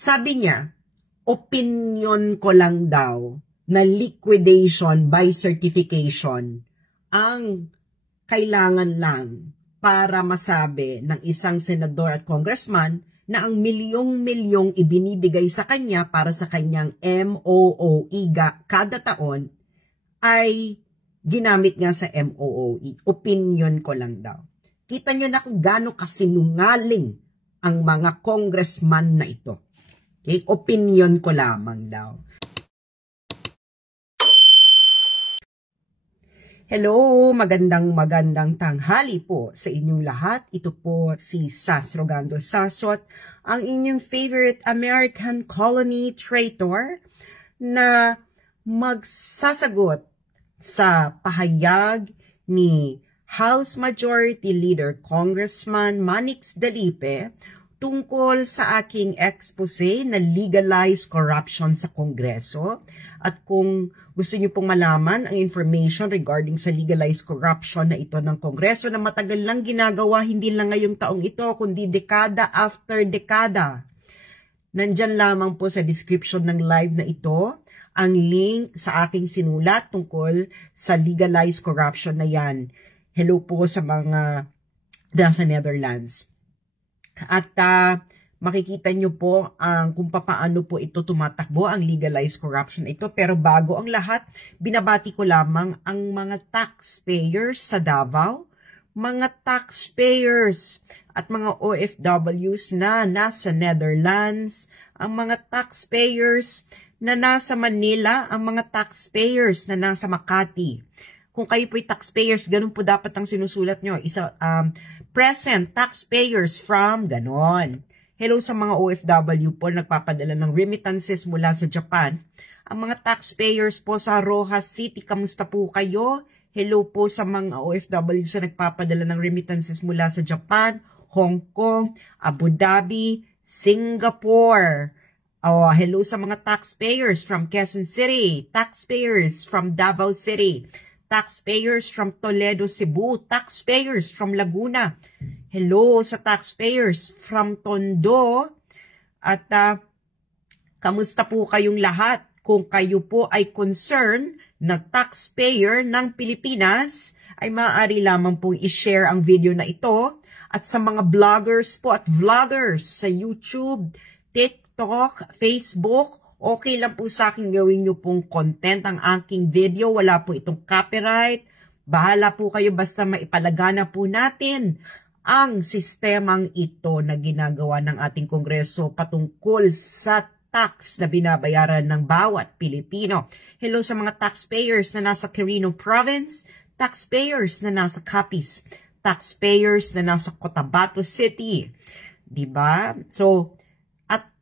Sabi niya, opinion ko lang daw na liquidation by certification ang kailangan lang para masabi ng isang senador at congressman na ang milyong-milyong ibinibigay sa kanya para sa kanyang MOOE kada taon ay ginamit nga sa MOOE. Opinion ko lang daw. Kita nyo na kung gaano kasinungaling ang mga congressman na ito. Okay? Opinion ko lamang daw. Hello, magandang tanghali po sa inyong lahat. Ito po si Sas Rogando Sasot, ang inyong favorite American colony traitor na magsasagot sa pahayag ni House Majority Leader Congressman Manix Dalipe tungkol sa aking expose na legalize corruption sa Kongreso. At kung gusto niyo pong malaman ang information regarding sa legalized corruption na ito ng Kongreso na matagal lang ginagawa, hindi lang ngayong taong ito, kundi dekada after dekada. Nandyan lamang po sa description ng live na ito ang link sa aking sinulat tungkol sa legalized corruption na yan. Hello po sa mga nasa Netherlands. At makikita nyo po kung paano po ito tumatakbo, ang legalized corruption ito. Pero bago ang lahat, binabati ko lamang ang mga taxpayers sa Davao, mga taxpayers at mga OFWs na nasa Netherlands, ang mga taxpayers na nasa Manila, ang mga taxpayers na nasa Makati. Kung kayo po'y taxpayers, ganun po dapat ang sinusulat nyo. Present taxpayers from ganon. Hello sa mga OFW po nagpapadala ng remittances mula sa Japan. Ang mga taxpayers po sa Rojas City, kamusta po kayo? Hello po sa mga OFW sa nagpapadala ng remittances mula sa Japan, Hong Kong, Abu Dhabi, Singapore. Hello sa mga taxpayers from Quezon City, taxpayers from Davao City, taxpayers from Toledo, Cebu, taxpayers from Laguna. Hello sa taxpayers from Tondo. At kamusta po kayong lahat? Kung kayo po ay concerned na taxpayer ng Pilipinas, ay maaari lamang po i-share ang video na ito. At sa mga vloggers po at vloggers sa YouTube, TikTok, Facebook, okay lang po sa akin gawin nyo pong content ang aking video. Wala po itong copyright. Bahala po kayo basta maipalagana po natin ang sistemang ito na ginagawa ng ating Kongreso patungkol sa tax na binabayaran ng bawat Pilipino. Hello sa mga taxpayers na nasa Quirino Province, taxpayers na nasa Capiz, taxpayers na nasa Cotabato City. Diba? So,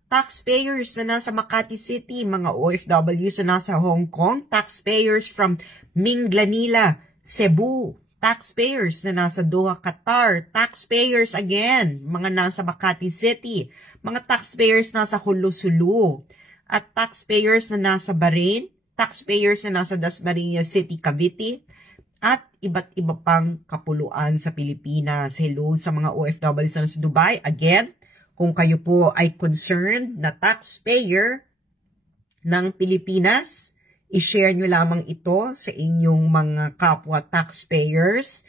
taxpayers na nasa Makati City, mga OFWs na nasa Hong Kong, taxpayers from Minglanila, Cebu, taxpayers na nasa Doha, Qatar, taxpayers again, mga nasa Makati City, mga taxpayers nasa Hulo-Sulu, at taxpayers na nasa Bahrain, taxpayers na nasa Dasmariñas City, Cavite, at iba't iba pang kapuluan sa Pilipinas. Hello sa mga OFWs na nasa Dubai, again, kung kayo po ay concerned na taxpayer ng Pilipinas, i-share nyo lamang ito sa inyong mga kapwa taxpayers.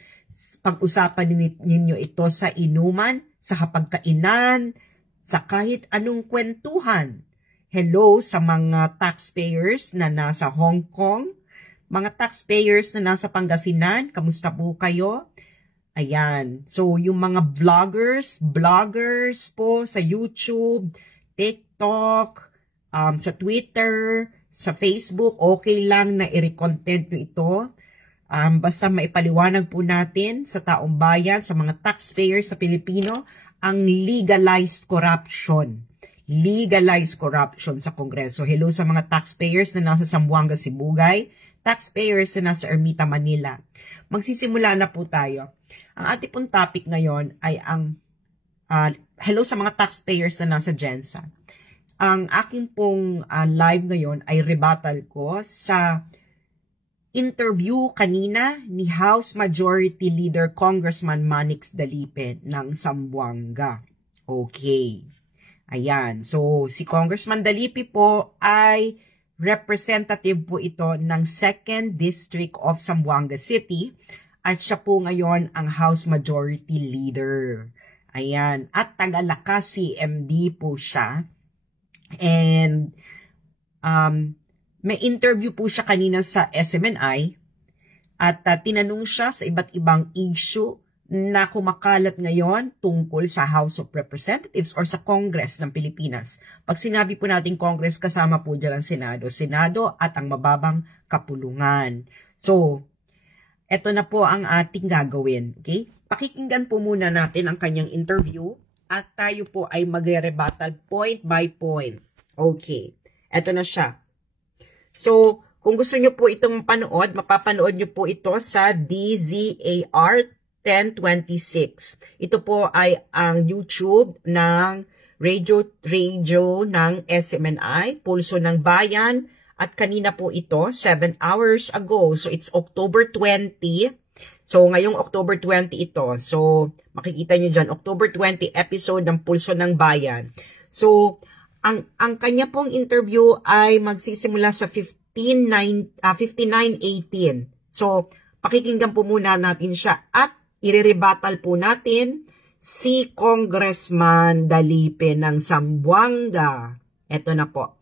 Pag-usapan ninyo ito sa inuman, sa kapagkainan, sa kahit anong kwentuhan. Hello sa mga taxpayers na nasa Hong Kong, mga taxpayers na nasa Pangasinan, kamusta po kayo? Ayan. So, yung mga vloggers po sa YouTube, TikTok, sa Twitter, sa Facebook, okay lang na i-content nyo ito. Basta maipaliwanag po natin sa taong bayan, sa mga taxpayers sa Pilipino, ang legalized corruption. Legalized corruption sa Kongreso. Hello sa mga taxpayers na nasa Zamboanga, Sibugay, taxpayers na nasa Ermita, Manila. Magsisimula na po tayo. Ang ating pong topic ngayon ay ang hello sa mga taxpayers na nasa Jensen. Ang aking pong live ngayon ay rebuttal ko sa interview kanina ni House Majority Leader Congressman Manix Dalipe ng Zamboanga. Okay. Ayan. So, si Congressman Dalipi po ay representative po ito ng 2nd District of Zamboanga City at siya po ngayon ang House Majority Leader. Ayan. At taga-Lakas CMD po siya. And may interview po siya kanina sa SMNI at tinanong siya sa iba't ibang issue na kumakalat ngayon tungkol sa House of Representatives or sa Congress ng Pilipinas. Pag sinabi po natin Congress, kasama po dyan ang Senado. Senado at ang mababang kapulungan. So, eto na po ang ating gagawin. Okay? Pakikinggan po muna natin ang kanyang interview at tayo po ay magre-rebuttal point by point. Okay. Eto na siya. So, kung gusto nyo po itong panood, mapapanood nyo po ito sa DZAR 1026. Ito po ay ang YouTube ng radio ng SMNI, Pulso ng Bayan, at kanina po ito, 7 hours ago. So, it's October 20. So, ngayong October 20 ito. So, makikita nyo dyan, October 20 episode ng Pulso ng Bayan. So, ang kanya pong interview ay magsisimula sa 59:18. So, pakikinggan po muna natin siya at ire-rebuttal po natin si Congressman Dalipi ng Zamboanga. Ito na po.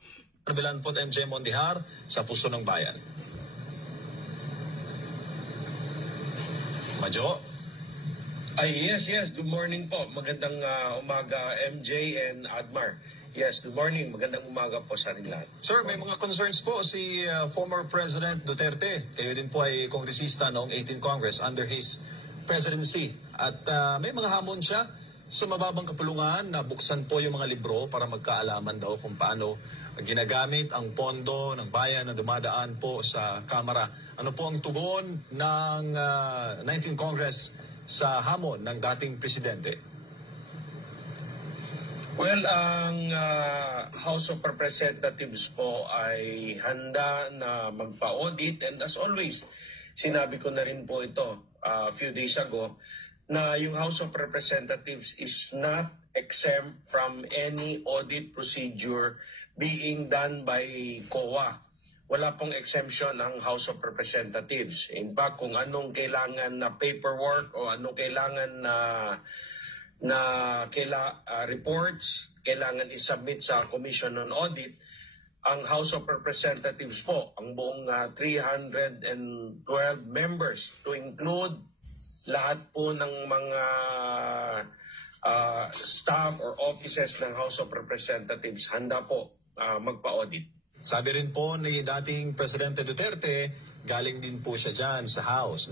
Bilan po MJ Mondihar sa Puso ng Bayan. Majo? Yes. Good morning po. Magandang umaga MJ and Admar. Yes, good morning. Magandang umaga po sa ating lahat. Sir, may mga concerns po si former President Duterte. Kayo din po ay kongresista noong 18th Congress under his presidency. At may mga hamon siya sa mababang kapulungan na buksan po yung mga libro para magkaalaman daw kung paano ginagamit ang pondo ng bayan na dumadaan po sa Kamara. Ano po ang tugon ng 19th Congress sa hamon ng dating presidente? Well, ang House of Representatives po ay handa na magpa-audit and as always, sinabi ko na rin po ito a few days ago na yung House of Representatives is not exempt from any audit procedure being done by COA. Wala pong exemption ang House of Representatives. In fact, kung anong kailangan na paperwork o anong kailangan na reports, kailangan isubmit sa Commission on Audit, ang House of Representatives po, ang buong 312 members to include lahat po ng mga staff or offices ng House of Representatives, handa po magpa-audit. Sabi rin po ni dating Presidente Duterte, galing din po siya dyan sa House.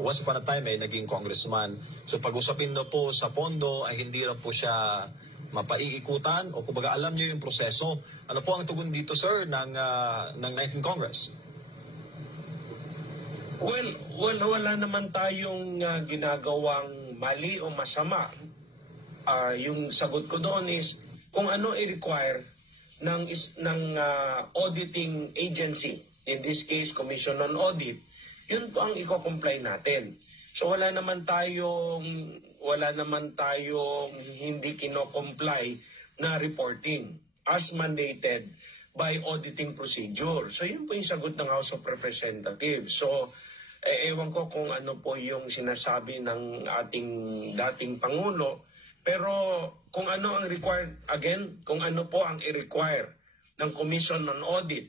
Once upon a time naging congressman. So pag-usapin na po sa pondo ay hindi na po siya mapaiikutan o kumbaga alam niyo yung proseso. Ano po ang tugon dito, sir, ng 19th Congress? Well, wala naman tayong ginagawang mali o masama. Yung sagot ko doon is kung ano i-require ng auditing agency, in this case, Commission on Audit, yun po ang i-comply natin. So wala naman tayong hindi kino-comply na reporting as mandated by auditing procedure. So yun po yung sagot ng House of Representatives. So ewan ko kung ano po yung sinasabi ng ating dating Pangulo, pero kung ano ang required, again, kung ano po ang i-require ng Commission on Audit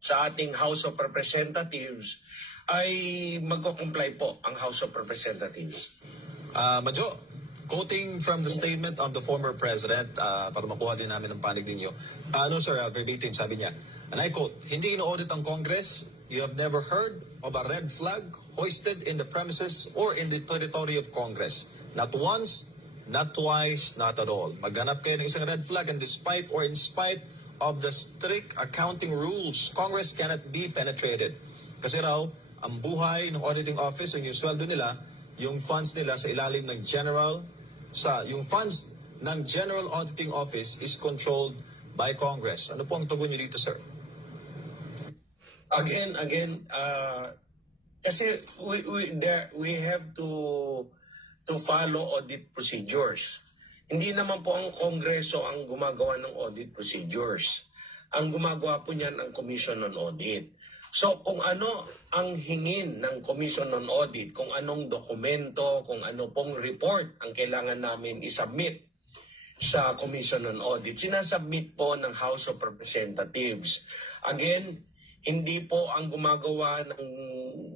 sa ating House of Representatives, ay magko-comply po ang House of Representatives. Majo, quoting from the statement of the former president, para makuha din namin ang panig ninyo, verbatim, sabi niya, and I quote, "Hindi ino-audit ang Congress. You have never heard of a red flag hoisted in the premises or in the territory of Congress. Not once, not twice, not at all. Maghanap kayo ng isang red flag and despite or in spite of the strict accounting rules, Congress cannot be penetrated." Kasi raw, ang buhay ng auditing office, yung sweldo nila, yung funds nila sa ilalim ng yung funds ng General Auditing Office is controlled by Congress. Ano po ang tugon niyo dito, sir? Again, kasi we have to follow audit procedures. Hindi naman po ang Kongreso ang gumagawa ng audit procedures. Ang gumagawa po niyan ang Commission on Audit. So kung ano ang hingin ng Commission on Audit, kung anong dokumento, kung ano pong report ang kailangan namin isubmit sa Commission on Audit, sinasubmit po ng House of Representatives. Again, hindi po ang gumagawa ng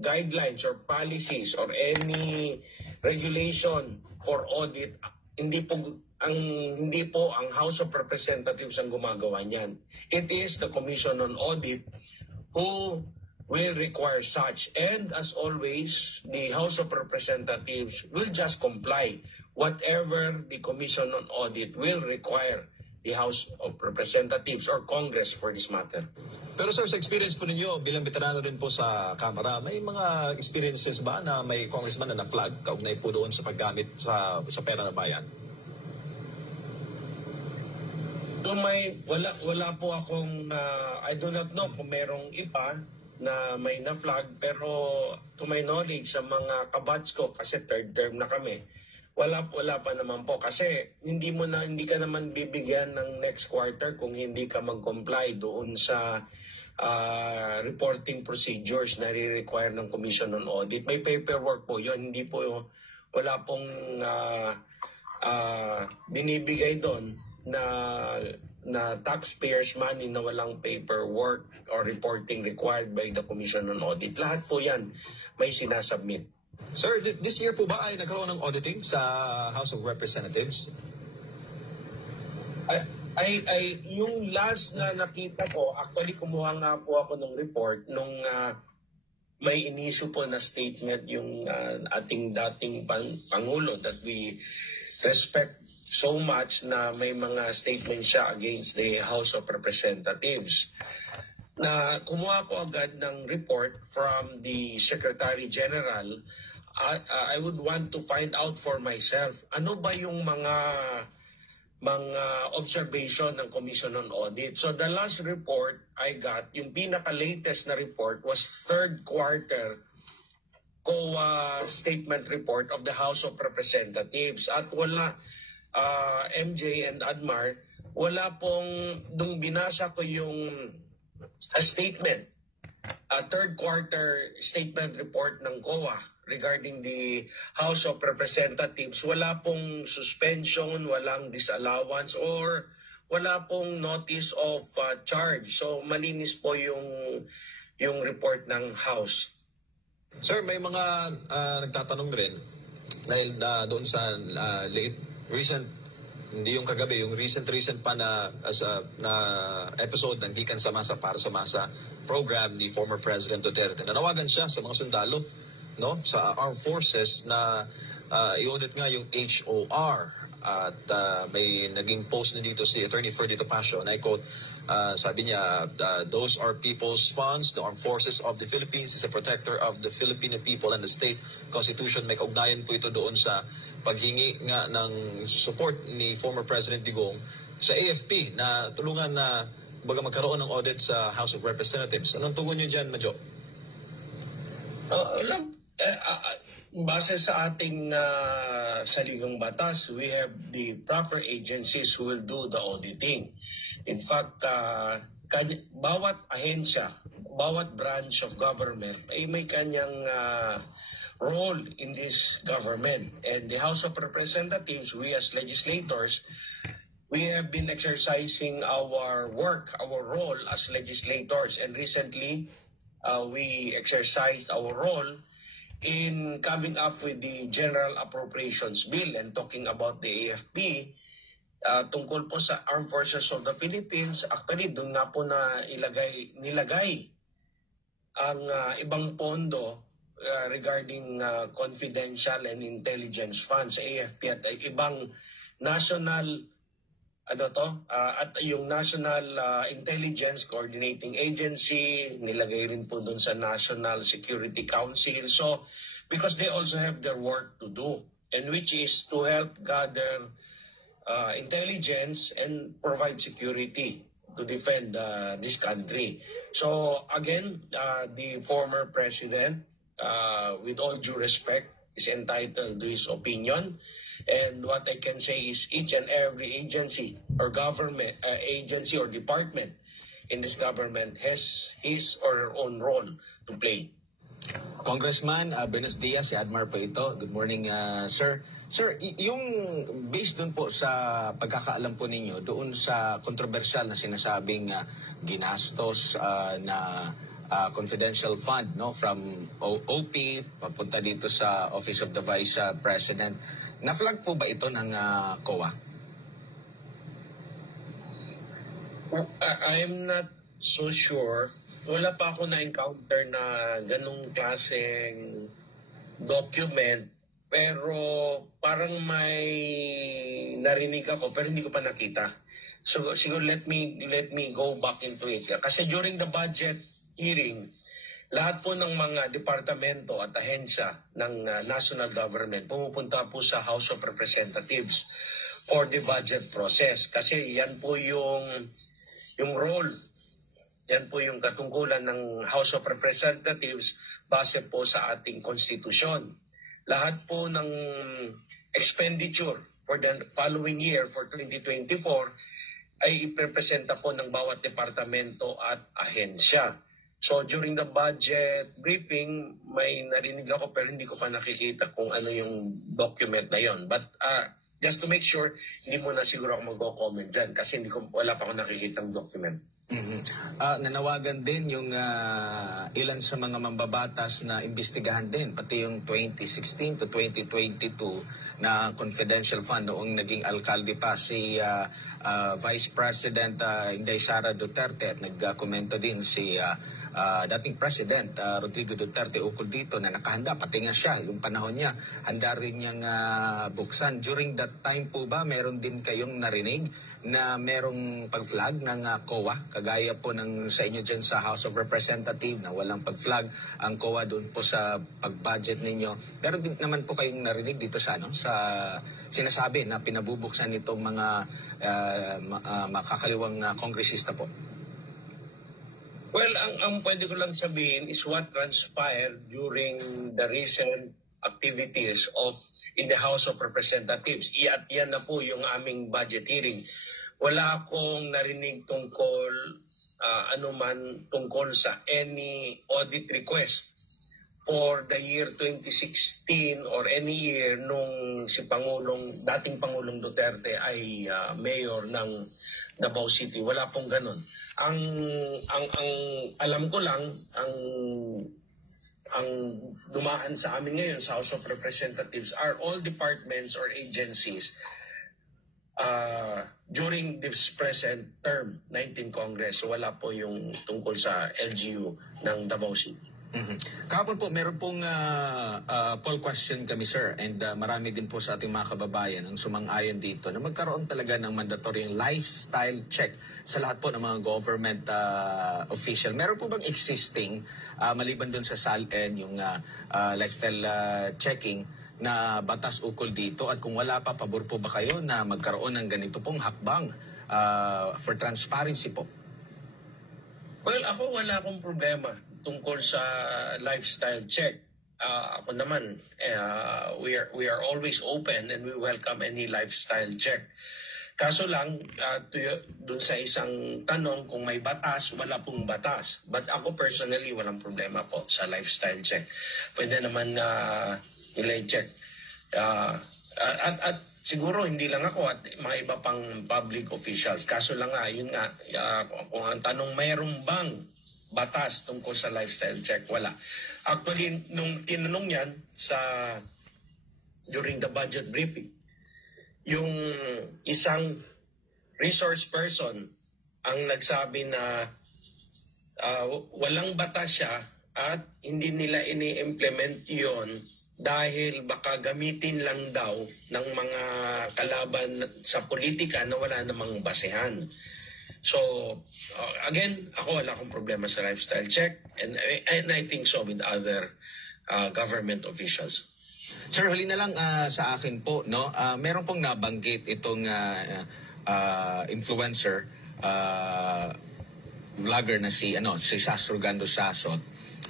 guidelines or policies or any regulation for audit. Hindi po ang House of Representatives ang gumagawa niyan. It is the Commission on Audit who will require such. And as always, the House of Representatives will just comply whatever the Commission on Audit will require the House of Representatives or Congress for this matter. Pero sir, sa experience po ninyo, bilang veterano rin po sa Kamara, may mga experiences ba na may congressman na na-flag kaugnay po doon sa paggamit sa pera ng bayan? So wala po akong, I do not know kung merong iba na may na-flag, pero to my knowledge, sa mga kabats ko, kasi third term na kami, wala pa naman po. Kasi hindi ka naman bibigyan ng next quarter kung hindi ka mag-comply doon sa reporting procedures na re-require ng Commission on Audit. May paperwork po yun. Hindi po, wala pong binibigay doon na taxpayers' money na walang paperwork or reporting required by the Commission on Audit. Lahat po yan may sinasubmit. Sir, this year po ba ay nagkaroon ng auditing sa House of Representatives? Yung last na nakita ko, actually kumuha nga po ako ng report nung may inisu po na statement yung ating dating Pangulo that we respect so much, na may mga statement siya against the House of Representatives. Na kumuha ko agad ng report from the Secretary General. I would want to find out for myself, ano ba yung mga observation ng Commission on Audit. So the last report I got, yung pinaka-latest na report was third quarter COA statement report of the House of Representatives. At wala, MJ and Admar, wala pong, nung binasa ko yung statement, third quarter statement report ng COA regarding the House of Representatives, wala pong suspension, walang disallowance, or wala pong notice of charge. So malinis po yung report ng House. Sir, may mga nagtatanong rin dahil doon sa recent, hindi yung kagabi, yung recent pa na episode ng Gikan sa Masa para sa Masa program ni former President Duterte. Nanawagan siya sa mga sundalo, no, sa armed forces na i-audit nga yung HOR. At may naging post na dito si Attorney Ferdito Pasio, and I quote, sabi niya, those are people's funds. The Armed Forces of the Philippines is a protector of the Filipino people and the state constitution. May kaugnayan po ito doon sa paghingi nga ng support ni former President Digong sa AFP na tulungan na baga magkaroon ng audit sa House of Representatives. Anong tugon niyo dyan, Madjo? Base sa ating saligang batas, we have the proper agencies who will do the auditing. In fact, bawat ahensya, bawat branch of government ay may kanyang role in this government. And the House of Representatives, we as legislators, we have been exercising our work, our role as legislators. And recently, we exercised our role in coming up with the General Appropriations Bill and talking about the AFP tungkol po sa Armed Forces of the Philippines. Actually, doon na po na nilagay ang ibang pondo regarding confidential and intelligence funds sa AFP at ibang national at yung National Intelligence Coordinating Agency, nilagay rin po doon sa National Security Council. So, because they also have their work to do, and which is to help gather intelligence and provide security to defend this country. So, again, the former president, with all due respect, is entitled to his opinion. And what I can say is each and every agency or government agency or department in this government has his or her own role to play. Congressman, buenos dias, si Admar po ito. Good morning, sir. Sir, yung based dun po sa pagkakaalam po ninyo, doon sa kontrobersyal na sinasabing ginastos na confidential fund, no, from OP papunta dito sa Office of the Vice President, na-flag po ba ito ng COA? I'm not so sure. Wala pa ako na-encounter na ganong klaseng document. Pero parang may narinig ako pero hindi ko pa nakita. So siguro let me go back into it. Kasi during the budget hearing, lahat po ng mga departamento at ahensya ng national government pumupunta po sa House of Representatives for the budget process. Kasi yan po yung role, yan po yung katungkulan ng House of Representatives base po sa ating konstitusyon. Lahat po ng expenditure for the following year, for 2024, ay iprepresenta po ng bawat departamento at ahensya. So during the budget briefing, may narinig ako pero hindi ko pa nakikita kung ano yung document na yon. But just to make sure, hindi mo na siguro ako mag-comment dyan kasi wala pa ako nakikitang document. Nanawagan din yung ilan sa mga mambabatas na imbestigahan din, pati yung 2016 to 2022 na confidential fund noong naging alkalde pa si Vice President Inday Sara Duterte, at nagkomento din si dating President Rodrigo Duterte ukol dito na nakahanda, pati nga siya, yung panahon niya, handa rin niyang buksan. During that time po ba, meron din kayong narinig na merong pag-flag ng COA, kagaya po ng sa inyo dyan sa House of Representatives na walang pag-flag ang COA doon po sa pag-budget ninyo? Pero din naman po kayong narinig dito sa sinasabi na pinabubuksan nitong mga makakaliwang kongresista po? Well, ang pwede ko lang sabihin is what transpired during the recent activities in the House of Representatives. At yan na po yung aming budget hearing. Wala akong narinig tungkol anuman tungkol sa any audit request for the year 2016 or any year nung dating Pangulong Duterte ay mayor ng Davao City. Wala pong ganun. Ang alam ko lang, ang dumaan sa amin ngayon sa House of Representatives are all departments or agencies during this present term, 19 Congress. So wala po yung tungkol sa LGU ng Davao City. Kahapon po, meron pong poll question kami, sir, and marami din po sa ating mga kababayan ang sumang-ayon dito na magkaroon talaga ng mandatory lifestyle check sa lahat po ng mga government official. Meron po bang existing, maliban dun sa SALN, yung lifestyle checking na batas ukol dito? At kung wala pa, pabor po ba kayo na magkaroon ng ganito pong hakbang for transparency po? Well, ako wala akong problema tungkol sa lifestyle check. Ako naman, we are always open and we welcome any lifestyle check. Kaso lang, dun sa isang tanong kung may batas, wala pong batas. But ako personally, walang problema po sa lifestyle check. Pwede naman nila i-check. At siguro hindi lang ako at mga iba pang public officials. Kaso lang yun nga, kung ang tanong, mayroong bang batas tungkol sa lifestyle check? Wala. Actually, nung tinanong yan during the budget briefing, yung isang resource person ang nagsabi na walang batas siya at hindi nila ini-implement yon dahil baka gamitin lang daw ng mga kalaban sa politika na wala namang basehan. So, again, ako wala akong problema sa lifestyle check and I think so with other government officials. Sir, huli na lang sa akin po, no? Meron pong nabanggit itong influencer, vlogger na si Sasrogando Sasot,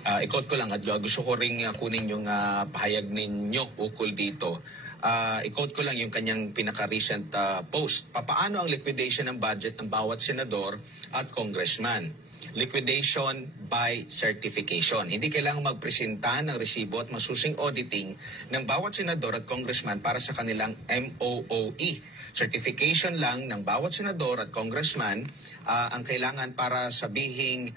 I-quote ko lang at gusto ko ring kunin yung pahayag ninyo ukol dito. I-quote ko lang yung kanyang pinaka-recent post. Papaano ang liquidation ng budget ng bawat senador at congressman? Liquidation by certification. Hindi kailangang magpresenta ng resibo at masusing auditing ng bawat senador at congressman para sa kanilang MOOE. Certification lang ng bawat senador at congressman ang kailangan para sabihing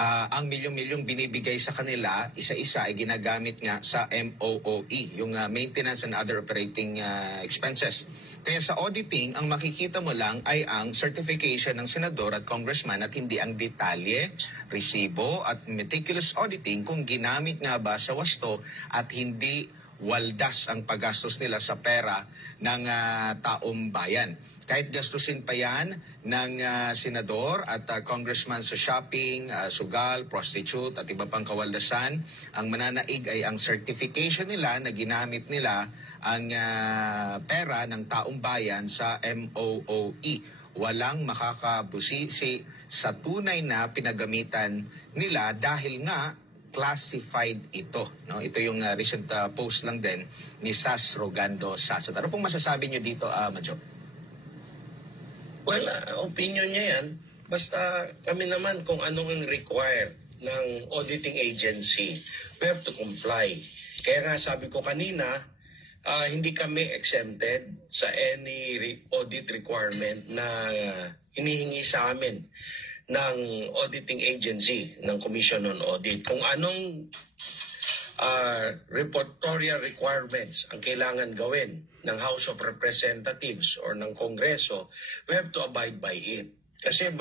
ang milyong-milyong binibigay sa kanila, isa-isa ay ginagamit nga sa MOOE, yung maintenance and other operating expenses. Kaya sa auditing, ang makikita mo lang ay ang certification ng senador at congressman at hindi ang detalye, resibo at meticulous auditing kung ginamit nga ba sa wasto at hindi waldas ang paggastos nila sa pera ng taong bayan. Kahit gastusin pa yan ng senador at congressman sa shopping, sugal, prostitute at iba pang kawaldasan, ang mananaig ay ang certification nila na ginamit nila ang pera ng taong bayan sa MOOE. Walang makakabusisi sa tunay na pinagamitan nila dahil nga classified ito. No? Ito yung recent post lang din ni Sas Rogando Sasot. Ano pong masasabi nyo dito, Majo? Well, opinion niya yan. Basta kami naman kung anong ang require ng auditing agency, we have to comply. Kaya nga sabi ko kanina, hindi kami exempted sa any audit requirement na hinihingi sa amin ng auditing agency, ng Commission on Audit. Kung anong reportorial requirements ang kailangan gawin ng House of Representatives or ng Kongreso, we have to abide by it. Kasi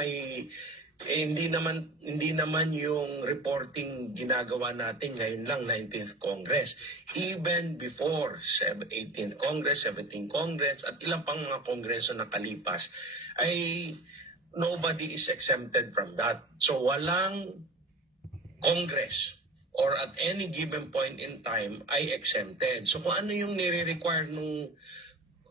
hindi naman yung reporting ginagawa natin ngayon lang 19th Congress. Even before 18th Congress, 17th Congress at ilang pang mga kongreso na kalipas ay nobody is exempted from that. So walang Congress or at any given point in time ay exempted. So kung ano yung nire-require nung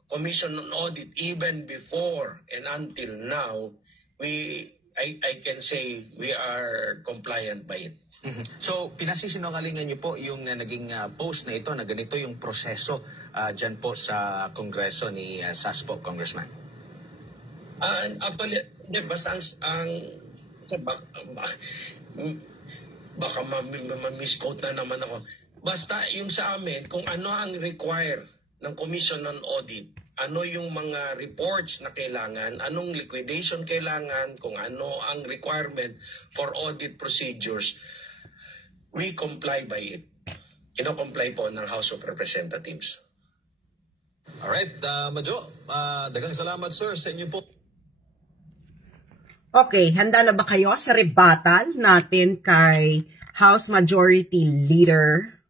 Commission on Audit even before and until now, I can say we are compliant by it. Mm-hmm. So pinasisinungalingan niyo po yung naging post na ito na ganito yung proseso dyan po sa Kongreso ni Sas po, Congressman? Actually, basta baka ma-misquote na naman ako. Basta yung sa amin, kung ano ang require ng Commission on Audit, ano yung mga reports na kailangan, anong liquidation kailangan, kung ano ang requirement for audit procedures, we comply by it. Ino-comply po ng House of Representatives. Alright, Majo, dagang salamat sir sa inyo po. Okay, handa na ba kayo sa rebuttal natin kay House Majority Leader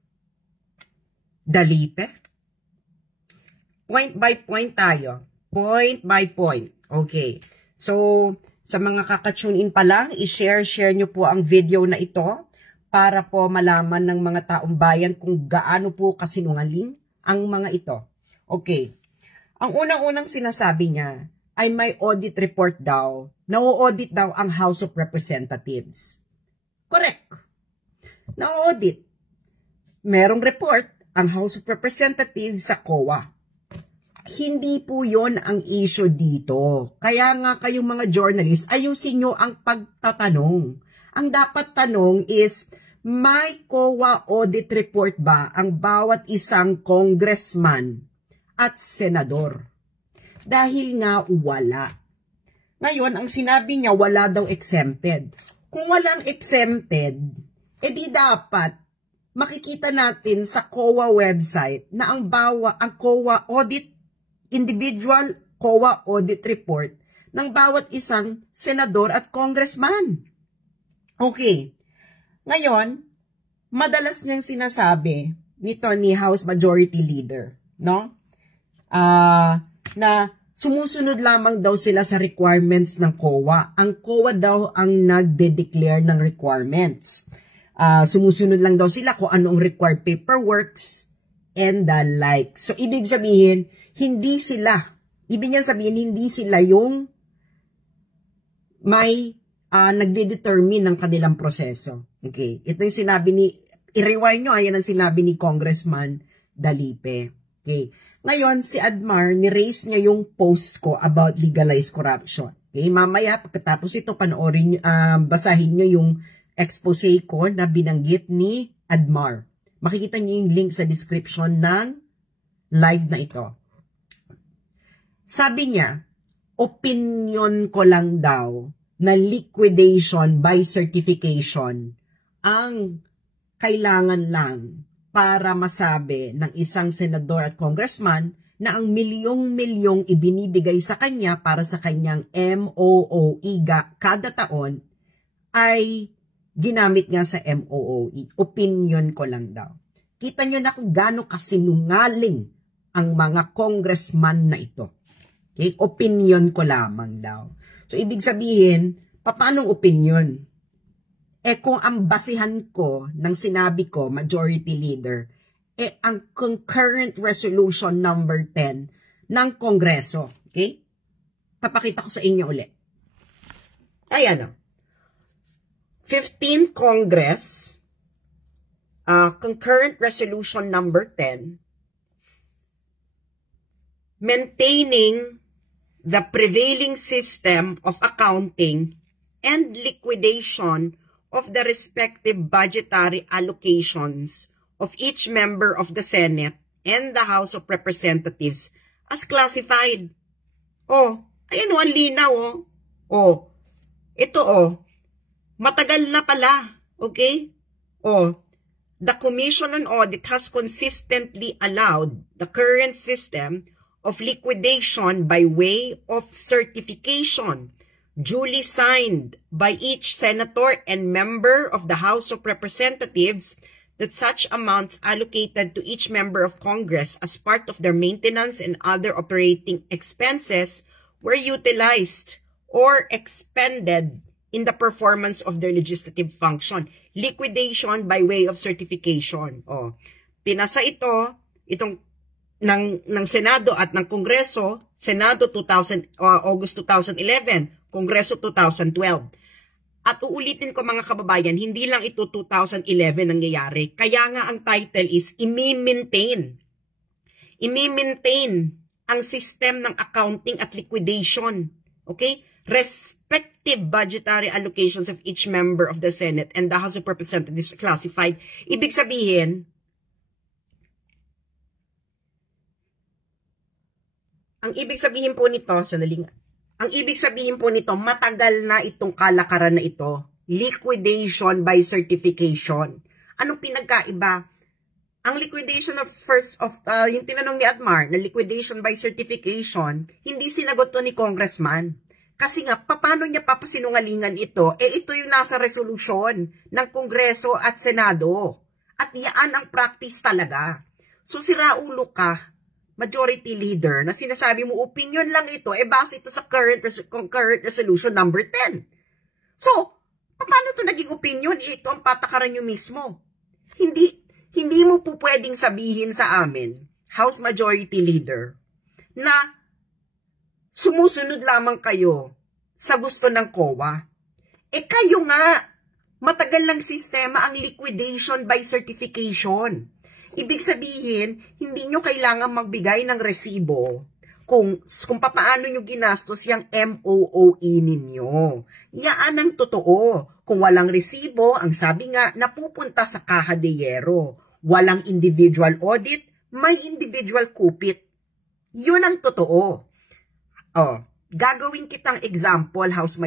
Dalipe? Point by point tayo. Point by point. Okay. So, sa mga kakatune in pa lang, share nyo po ang video na ito para po malaman ng mga taong bayan kung gaano po kasinungaling ang mga ito. Okay. Ang unang-unang sinasabi niya ay may audit report daw. Na-audit daw ang House of Representatives. Correct. Na-audit. Merong report ang House of Representatives sa COA. Hindi po yon ang issue dito. Kaya nga kayong mga journalists, ayusin nyo ang pagtatanong. Ang dapat tanong is, may COA audit report ba ang bawat isang congressman at senador? Dahil nga wala. Ngayon, ang sinabi niya, wala daw exempted. Kung walang exempted, edi dapat makikita natin sa COA website na ang COA audit, individual COA audit report ng bawat isang senador at congressman. Okay. Ngayon, madalas niyang sinasabi nito ni House Majority Leader, no? Na sumusunod lamang daw sila sa requirements ng COA. Ang COA daw ang nagde-declare ng requirements. Sumusunod lang daw sila kung anong required paperworks and the like. So, ibig sabihin, hindi sila yung may nagde-determine ng kanilang proseso. Okay? Ito yung sinabi i-rewind nyo, ayan ang sinabi ni Congressman Dalipe. Okay? Ngayon, si Admar, ni-raise niya yung post ko about legalized corruption. Okay? Mamaya, pagkatapos ito, basahin nyo yung expose ko na binanggit ni Admar. Makikita niyo yung link sa description ng live na ito. Sabi niya, opinion ko lang daw na liquidation by certification ang kailangan lang para masabi ng isang senador at congressman na ang milyong-milyong ibinibigay sa kanya para sa kanyang MOOE kada taon ay ginamit nga sa MOOE. Opinion ko lang daw. Kita nyo na kung gaano kasinungaling ang mga congressman na ito. Okay? Opinion ko lamang daw. So, ibig sabihin, paano opinion? Kung ang basihan ko ng sinabi ko, Majority Leader, ang concurrent resolution number 10 ng Kongreso. Okay? Papakita ko sa inyo ulit. Ayan o. 15th Congress, concurrent resolution number 10, maintaining the prevailing system of accounting and liquidation of the respective budgetary allocations of each member of the Senate and the House of Representatives as classified. Oh, ayan o, ang linaw o. Oh, ito o. Matagal na pala, okay? The Commission on Audit has consistently allowed the current system of liquidation by way of certification duly signed by each senator and member of the House of Representatives that such amounts allocated to each member of Congress as part of their maintenance and other operating expenses were utilized or expended in the performance of their legislative function. Liquidation by way of certification. Pinasa itong ng Senado at ng Kongreso, Senado August 2011, Kongreso 2012. At uulitin ko mga kababayan, hindi lang ito 2011 nangyayari. Kaya nga ang title is i-maintain ang system ng accounting at liquidation. Okay? Respective budgetary allocations of each member of the Senate and the House of Representatives classified. Ibig sabihin, ang ibig sabihin po nito, matagal na itong kalakaran na ito. Liquidation by certification. Anong pinagkaiba? Ang liquidation yung tinanong ni Admar, na liquidation by certification, hindi sinagot to ni Congressman. Kasi nga, paano niya papasinungalingan ito? Ito yung nasa resolusyon ng Kongreso at Senado. At yan ang practice talaga. So, siraulo ka, Majority Leader, na sinasabi mo, opinion lang ito, base ito sa current resolution number 10. So, paano ito naging opinion? Ito ang patakaran nyo mismo. Hindi mo po pwedeng sabihin sa amin, House Majority Leader, na sumusunod lamang kayo sa gusto ng COA. Kayo nga, matagal lang sistema ang liquidation by certification. Ibig sabihin, hindi nyo kailangan magbigay ng resibo kung paano nyo ginastos yung MOOE ninyo. Yaan ang totoo. Kung walang resibo, ang sabi nga, napupunta sa Caja de Hierro. Walang individual audit, may individual kupit. Yun ang totoo. Gagawin kitang example, House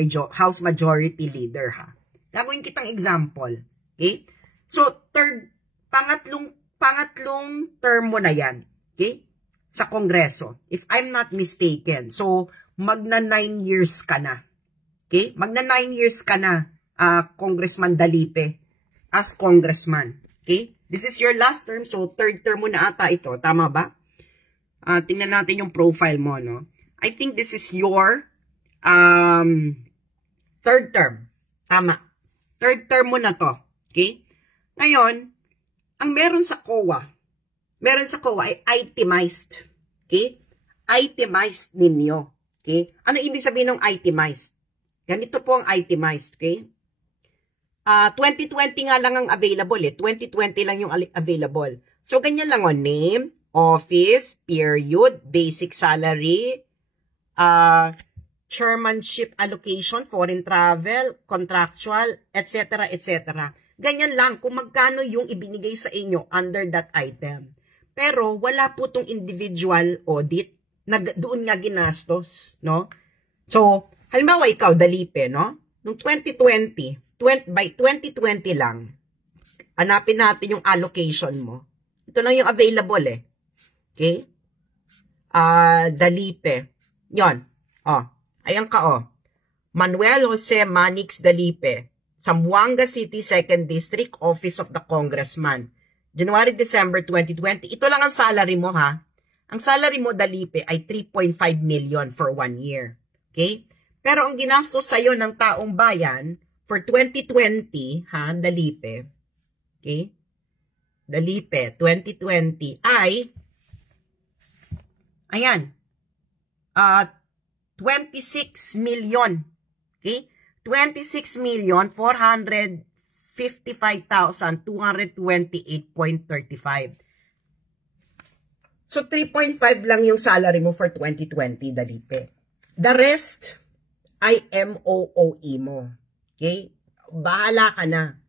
Majority Leader, ha. Gagawin kitang example. Okay? So, pangatlong term mo na yan. Okay? Sa Kongreso. If I'm not mistaken. So, magna 9 years ka na. Okay? Magna 9 years ka na, Congressman Dalipe, as Congressman. Okay? This is your last term, so third term mo na ata ito. Tama ba? Tingnan natin yung profile mo, no? I think this is your third term. Tama. Third term mo na to. Okay? Ngayon, ang meron sa COA ay itemized. Okay? Itemized ninyo. Okay? Ano ibig sabihin ng itemized? Ganito po ang itemized, okay? 2020 nga lang ang available 2020 lang yung available. So, ganyan lang name, office, period, basic salary, chairmanship allocation, foreign travel, contractual, etc., etc. Ganyan lang kung magkano yung ibinigay sa inyo under that item. Pero wala po tong individual audit na doon nga ginastos, no? So, halimbawa ikaw, Dalipe, no? Noong 2020, by 2020 lang, hanapin natin yung allocation mo. Ito lang yung available Okay? Dalipe. Yon. Ayan ka Manuel Jose Manix Dalipe, Zamboanga City, 2nd District, Office of the Congressman. January-December 2020. Ito lang ang salary mo, ha? Ang salary mo, Dalipe, ay 3.5 million for 1 year. Okay? Pero ang ginastos sa'yo ng taong bayan for 2020, ha, Dalipe, okay? Dalipe, 2020 ay, ayan, 26 million, okay? 26,455,228.35. So, 3.5 lang yung salary mo for 2020, Dalipe. The rest ay MOOE mo. Okay? Bahala ka na.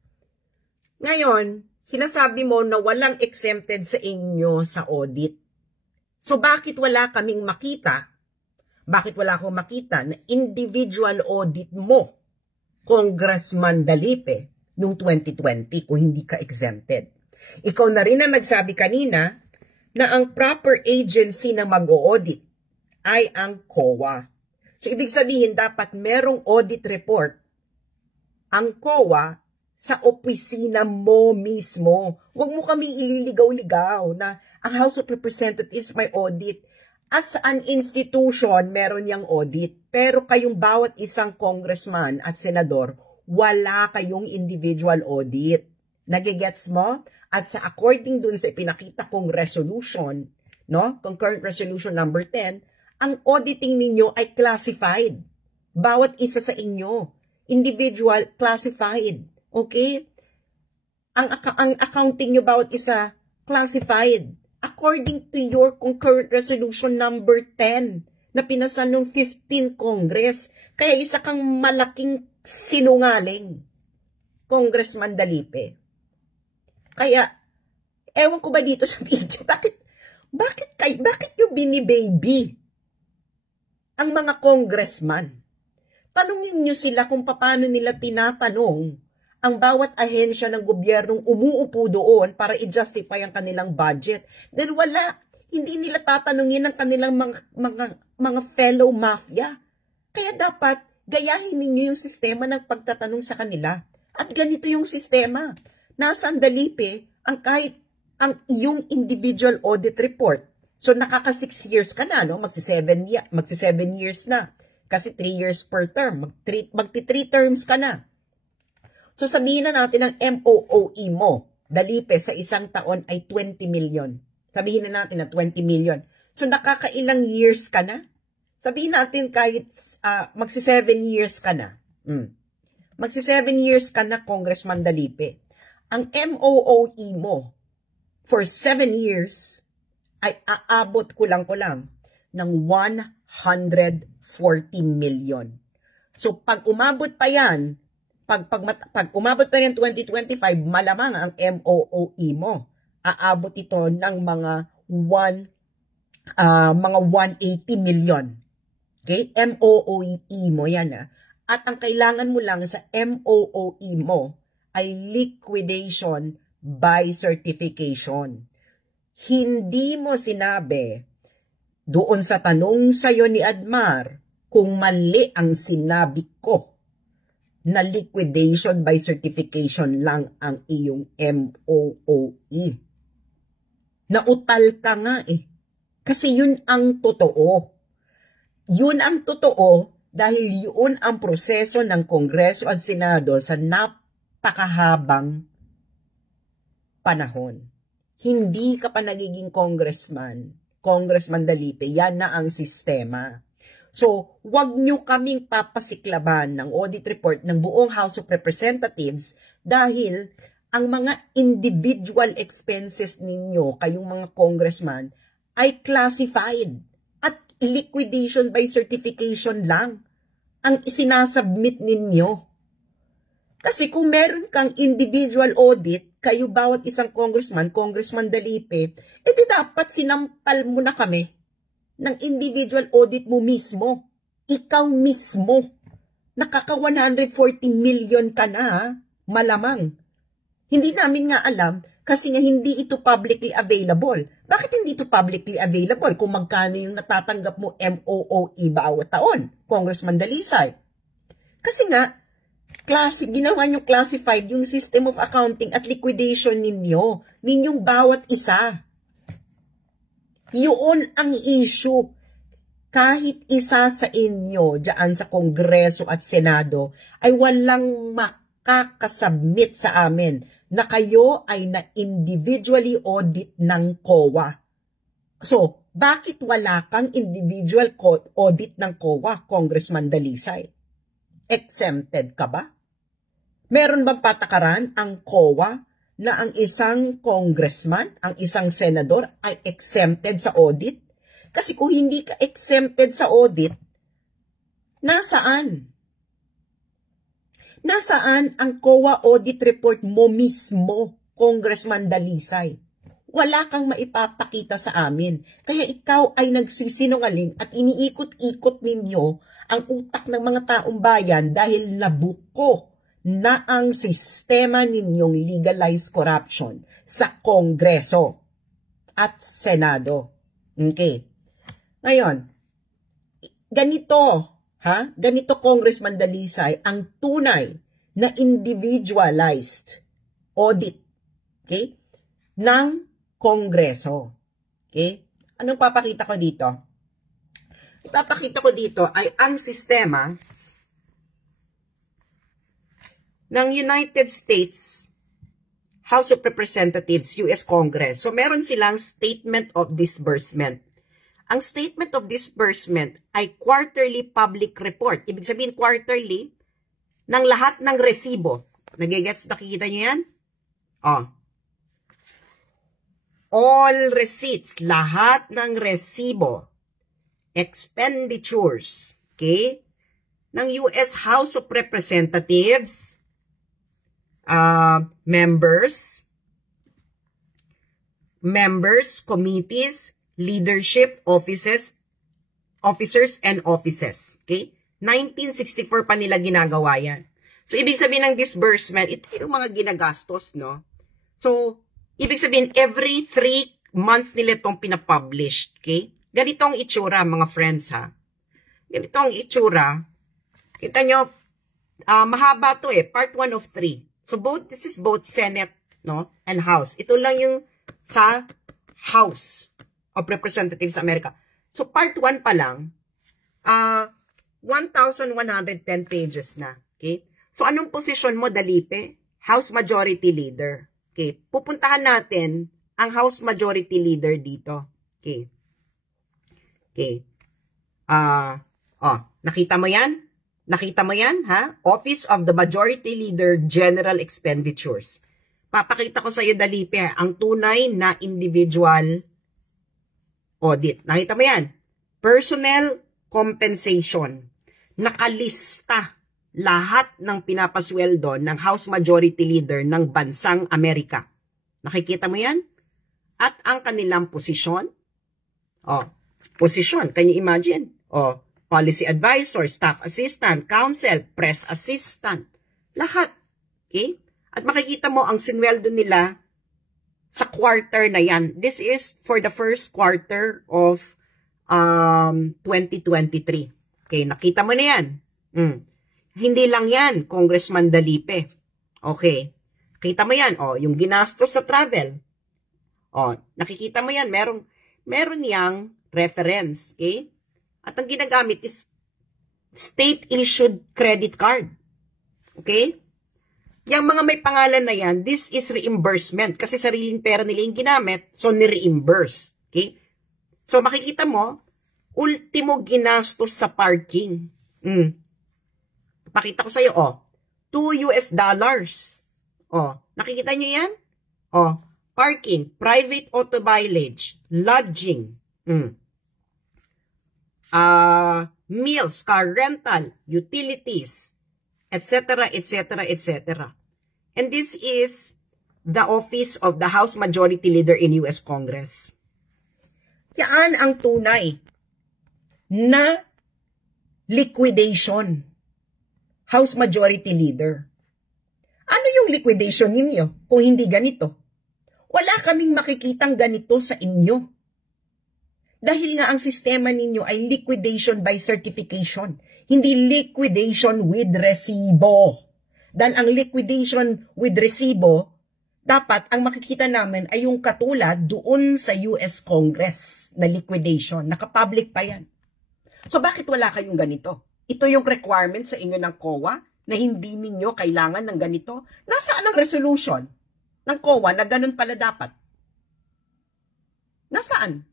Ngayon, sinasabi mo na walang exempted sa inyo sa audit. So, bakit wala kaming makita? Bakit wala akong makita na individual audit mo, Congressman Dalipe, noong 2020 kung hindi ka exempted? Ikaw na rin ang nagsabi kanina na ang proper agency na mag-audit ay ang COA. So, ibig sabihin, dapat merong audit report ang COA sa opisina mo mismo. Huwag mo kaming ililigaw-ligaw na ang House of Representatives may audit. As an institution, meron yang audit. Pero kayong bawat isang congressman at senador, wala kayong individual audit. Nagigets mo? At sa according dun sa pinakita kong resolution, no? Concurrent Resolution number 10, ang auditing ninyo ay classified. Bawat isa sa inyo. Individual, classified. Okay? Ang accounting nyo bawat isa, classified. According to your concurrent resolution number 10 na pinasa noong 15 Congress. Kaya isa kang malaking sinungaling, Congressman Dalipe. Kaya, ewan ko ba dito sa video, bakit nyo binibaby ang mga congressman? Tanungin nyo sila kung paano nila tinatanong ang bawat ahensya ng gobyernong umuupo doon para i-justify ang kanilang budget. Dahil wala, hindi nila tatanungin ang kanilang mga fellow mafia. Kaya dapat gayahin ninyo yung sistema ng pagtatanong sa kanila. At ganito yung sistema. Nasaan, Dalipe, ang iyong individual audit report. So nakaka 6 years ka na, no? Magsi 7 years na. Kasi 3 years per term. Magti 3 terms ka na. So sabihin na natin ang MOOE mo, Dalipe, sa isang taon ay 20 million. Sabihin na natin na 20 million. So nakakailang years ka na? Sabihin natin kahit magsi 7 years ka na. Magsi 7 years ka na, Congressman Dalipe. Ang MOOE mo for 7 years ay aabot kulang-kulang ng 140 million. So, pag umabot pa yan, pag umabot pa yan 2025, malamang ang MOOE mo, aabot ito ng mga 180 million. Okay? MOOE mo yan. At ang kailangan mo lang sa MOOE mo ay liquidation by certification. Hindi mo sinabi doon sa tanong sa'yo ni Admar kung mali ang sinabi ko na liquidation by certification lang ang iyong MOOE. Nautal ka nga Kasi yun ang totoo. Yun ang totoo dahil yun ang proseso ng Kongreso at Senado sa napakahabang panahon. Hindi ka pa nagiging congressman, Congressman Dalipe, yan na ang sistema. So, wag nyo kaming papasiklaban ng audit report ng buong House of Representatives dahil ang mga individual expenses ninyo, kayong mga congressman, ay classified at liquidation by certification lang ang isinasubmit ninyo. Kasi kung meron kang individual audit, kayo bawat isang congressman, Congressman Dalipe, edi dapat sinampal mo na kami ng individual audit mo mismo. Ikaw mismo. Nakaka 140 million ka na, malamang. Hindi namin nga alam kasi nga hindi ito publicly available. Bakit hindi ito publicly available kung magkano yung natatanggap mo MOOE bawat taon, Congressman Dalisay? Kasi nga, ginawa nyo classified yung system of accounting at liquidation ninyong bawat isa. Yun ang issue. Kahit isa sa inyo dyan sa Kongreso at Senado ay walang makakasubmit sa amin na kayo ay na-individually audit ng COA. So, bakit wala kang individual audit ng COA, Congressman Dalisay? Exempted ka ba? Meron bang patakaran ang COA na ang isang congressman, ang isang senador ay exempted sa audit? Kasi kung hindi ka exempted sa audit, nasaan? Nasaan ang COA audit report mo mismo, Congressman Dalisay? Wala kang maipapakita sa amin. Kaya ikaw ay nagsisinungaling at iniikot-ikot ninyo ang utak ng mga taong bayan dahil nabuko na ang sistema ninyong legalized corruption sa Kongreso at Senado. Okay. Ngayon, ganito Congressman Dalisay ang tunay na individualized audit, okay, ng Kongreso. Okay? Anong papakita ko dito? Ipapakita ko dito ay ang sistema ng United States House of Representatives, US Congress. So, meron silang Statement of Disbursement. Ang Statement of Disbursement ay quarterly public report. Ibig sabihin, quarterly ng lahat ng resibo. Nagigets? Nakikita niyo yan? All receipts, lahat ng resibo, expenditures, okay, ng US House of Representatives, members, committees, leadership, officers, and offices. Okay? 1964 pa nila ginagawa yan. So, ibig sabihin ng disbursement, ito yung mga ginagastos, no? So, ibig sabihin, every 3 months nila itong pinapublish. Okay? Ganito ang itsura, mga friends, ha? Ganito ang itsura. Kita nyo, mahaba to part 1 of 3. So, this is both Senate, no, and House. Ito lang yung sa House of Representatives America. So, part 1 pa lang, 1,110 pages na. Okay? So, anong posisyon mo, Dalipe? House Majority Leader. Okay? Pupuntahan natin ang House Majority Leader dito. Okay? Okay. Nakita mo yan? Nakita mo yan, ha? Office of the Majority Leader, General Expenditures. Papakita ko sa iyo, Dalipe, ang tunay na individual audit. Nakita mo yan? Personnel compensation. Nakalista lahat ng pinapasweldo ng House Majority Leader ng bansang Amerika. Nakikita mo yan? At ang kanilang posisyon. Posisyon. Can you imagine? Policy advisor, staff assistant, counsel, press assistant. Lahat. Okay? At makikita mo ang sinweldo nila sa quarter na yan. This is for the first quarter of 2023. Okay, nakita mo na yan. Hindi lang yan, Congressman Dalipe. Okay, kita mo yan. Yung ginastos sa travel. Nakikita mo yan. Meron yang reference. Okay? At ang ginagamit is state-issued credit card. Okay? Yung mga may pangalan na yan, this is reimbursement. Kasi sariling pera nila yung ginamit, so ni-reimburse. Okay? So makikita mo, Ultimo ginastos sa parking. Pakita ko sa iyo, $2. Nakikita niyo yan? Parking, private auto mileage, lodging, meals, car rental, utilities, etc., etc., etc. And this is the office of the House Majority Leader in U.S. Congress. Yan ang tunay na liquidation. House Majority Leader. Ano yung liquidation ninyo kung hindi ganito? Wala kaming makikitang ganito sa inyo. Dahil nga ang sistema ninyo ay liquidation by certification, hindi liquidation with resibo. Dahil ang liquidation with resibo, dapat ang makikita namin ay yung katulad doon sa US Congress na liquidation. Nakapublic pa yan. So bakit wala kayong ganito? Ito yung requirement sa inyo ng COA na hindi ninyo kailangan ng ganito. Nasaan ang resolution ng COA na ganun pala dapat? Nasaan?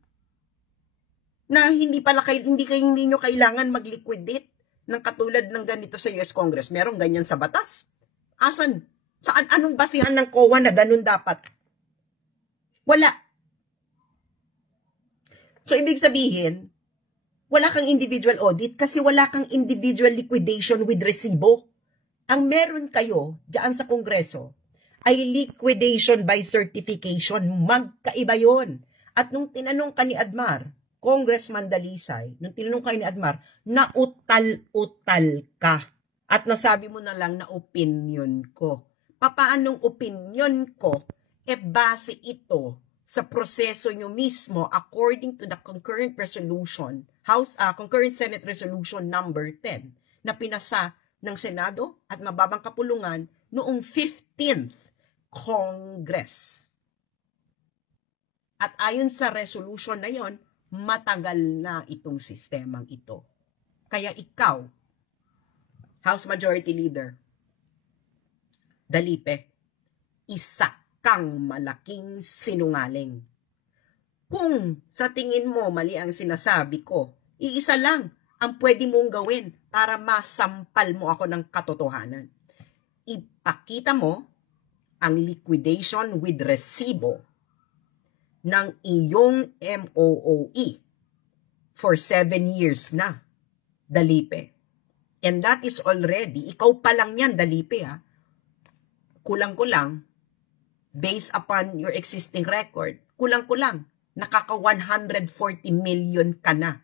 Na hindi nyo kailangan mag-liquidate ng katulad ng ganito sa US Congress. Merong ganyan sa batas? Asan? Saan? Anong basihan ng COA na ganun dapat? Wala. So, ibig sabihin, wala kang individual audit kasi wala kang individual liquidation with resibo. Ang meron kayo diyan sa Kongreso ay liquidation by certification. Magkaiba yun. At nung tinanong ka ni Admar, Congressman Dalisay, nung tinanong ka ni Admar, nautal-utal ka. At nasabi mo na lang na opinion ko. Papaanong opinion ko? Base ito sa proseso nyo mismo according to the concurrent resolution, concurrent Senate Resolution number 10 na pinasa ng Senado at mababang kapulungan noong 15th Congress. At ayon sa resolution na yon, matagal na itong sistemang ito. Kaya ikaw, House Majority Leader Dalipe, isa kang malaking sinungaling. Kung sa tingin mo mali ang sinasabi ko, iisa lang ang pwede mong gawin para masampal mo ako ng katotohanan. Ipakita mo ang liquidation with resibo ng iyong MOOE for 7 years na, Dalipe. And that is already, ikaw pa lang yan, Dalipe, ha? Kulang-kulang, based upon your existing record, kulang-kulang, nakaka 140 million ka na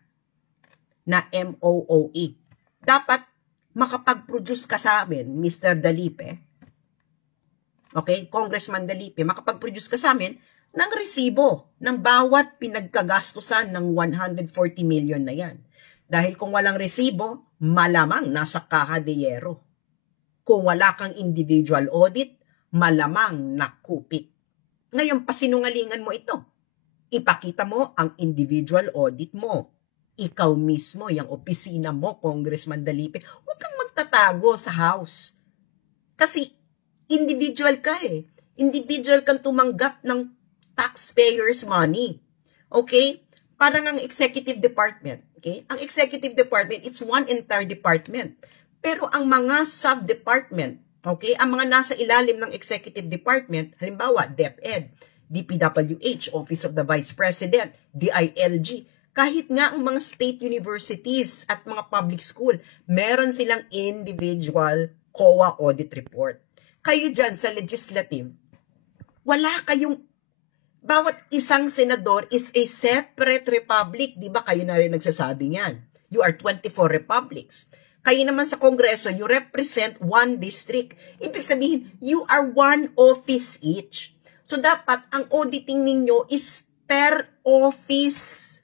MOOE. Dapat makapag-produce ka sa amin, Mr. Dalipe, okay, Congressman Dalipe, makapag-produce ka sa amin ng resibo ng bawat pinagkagastusan ng 140 million na yan. Dahil kung walang resibo, malamang nasa kaha de yero. Kung wala kang individual audit, malamang nakupit. Ngayon, pasinungalingan mo ito. Ipakita mo ang individual audit mo. Ikaw mismo, yung opisina mo, Congressman Dalipe, huwag kang magtatago sa House. Kasi individual ka eh. Individual kang tumanggap ng taxpayers' money. Okay? Parang ang executive department. Okay? Ang executive department, it's one entire department. Pero ang mga sub-department, okay, ang mga nasa ilalim ng executive department, halimbawa, DepEd, DPWH, Office of the Vice President, DILG, kahit nga ang mga state universities at mga public school, meron silang individual COA audit report. Kayo dyan sa legislative, wala kayong, bawat isang senador is a separate republic. Di ba kayo na rin nagsasabi niyan? You are 24 republics. Kayo naman sa Kongreso, you represent one district. Ibig sabihin, you are one office each. So dapat ang auditing ninyo is per office.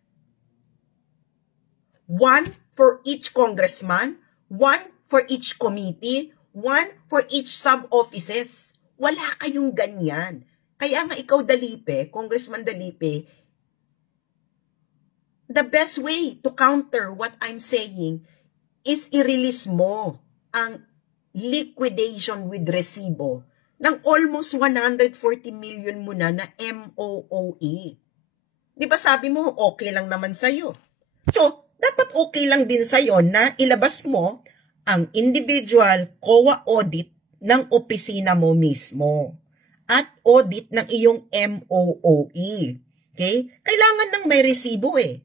One for each congressman, one for each committee, one for each sub-offices. Wala kayong ganyan. Kaya nga ikaw, Dalipe, Congressman Dalipe, the best way to counter what I'm saying is i-release mo ang liquidation with resibo ng almost 140 million mo na MOOE. Di ba sabi mo, okay lang naman sa'yo? So, dapat okay lang din sa'yo na ilabas mo ang individual COA audit ng opisina mo mismo at audit ng iyong MOOE. Okay? Kailangan ng may resibo eh.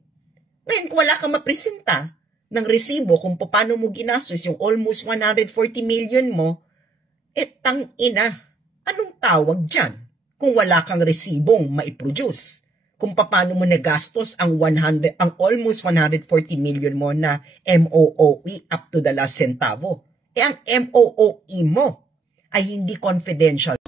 Ngayon, kung wala kang mapresenta ng resibo kung paano mo ginastos yung almost 140 million mo, tang ina, anong tawag dyan kung wala kang resibong maiproduce? Kung paano mo nagastos ang almost 140 million mo na MOOE up to the last centavo. Ang MOOE mo ay hindi confidential